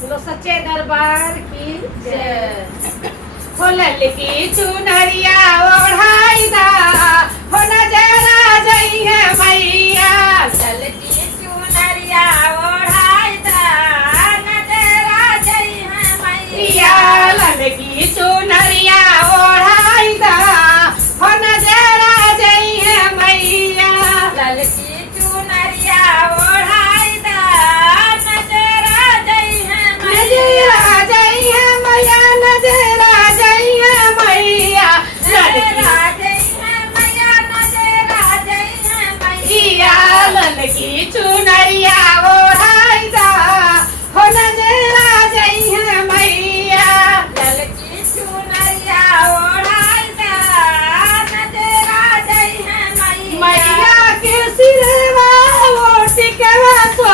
बोलो सच्चे दरबार की जय। हो ललकी चुनरिया ओढ़ाई दा, हो नजरा जई है मैया। ललकी चुनरिया ओढ़ाई दा, नजरा जई है मैया। ललकी चुनरिया ओढ़ाई दा, हो नजरा जई है मैया। ललकी चुनरिया ओढ़ाई दा, नजरा जई है मैया। नजरा जई है मैया, नजरा जई है मैया। नजरा जई है मैया, नजरा जई है मैया। ललकी चुनरिया ओढ़ाई दा, हो नजरा जई है मैया। ललकी चुनरिया ओढ़ाई दा, नजरा जई है मैया। मैया के सिरवा वो टिकवा सो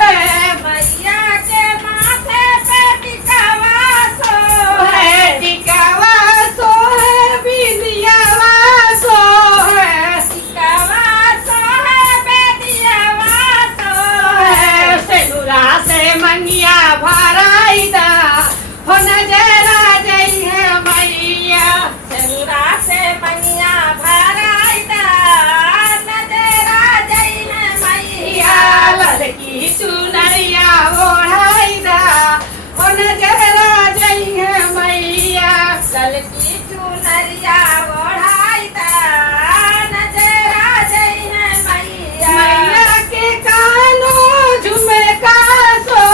है, मैया के माथे पे टिकवा सो है। टिकवा सो है, बिंदियावा सो है, टिकवा सो है, बेदियावा सो है। सेनुरा से मनिया भराई दा, हो नजरा जई है मैया। सेनुरा से मनिया भराई दा, नजरा जई है मैया। ललकी चुनरिया ओढ़ाई दा, हो नजरा जई है मैया। ललकी चुनरिया ओढ़ाई दा, नजरा जई है मैया। मैया के कानों झुमका सो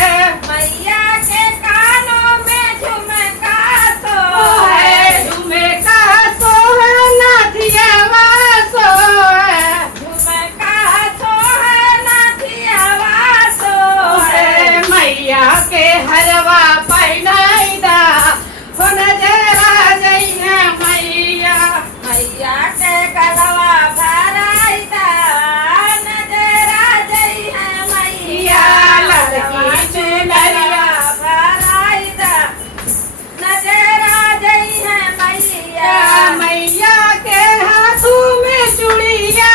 है, मैया के कानों में झुमका सो है है। झुमका सो है, नाथियावा सो है, झुमका सो है, नाथियावा सो है। मैया के हरवा पहनाई दा, हो नजरा जई है मैया। मैया के गलवा भराई दा, नजरा जई है मैया। ललकी चुनरिया भराई दा, नजरा जई है मैया। मैया के हाथों में चूड़िया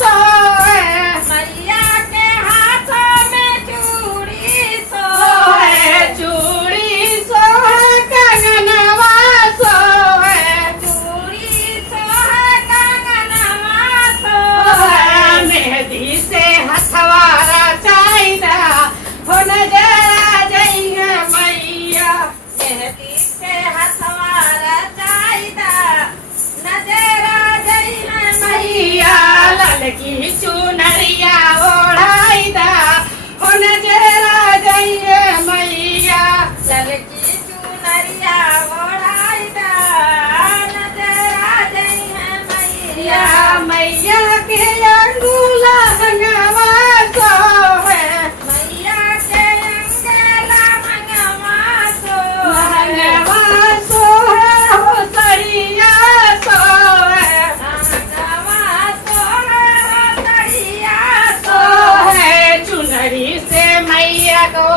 सो है, मैया के हाथों में चूड़ी सो है है। चूड़ी सो है, कंगनवा सो है, चूड़ी सो है, कंगनवा सो है। मेहंदी से हथवारा चाहिदा, हो नजरा जई है मैया। मेहंदी से हथवारा चाहिदा, नजरा जई है मैया। ललकी चुनरिया ओढ़ाई दा, हो नजरा जई है मैया। ललकी चुनरिया ओढ़ाई दा, नजरा जई है मैया। मैया के अंगूला हंगवा सो है, मैया के अंगेला मंगवा सो है। हंगवा सो है, हो सरिया सो है, मंगवा सो है, तड़िया सो सो है। चुनरी से मैया को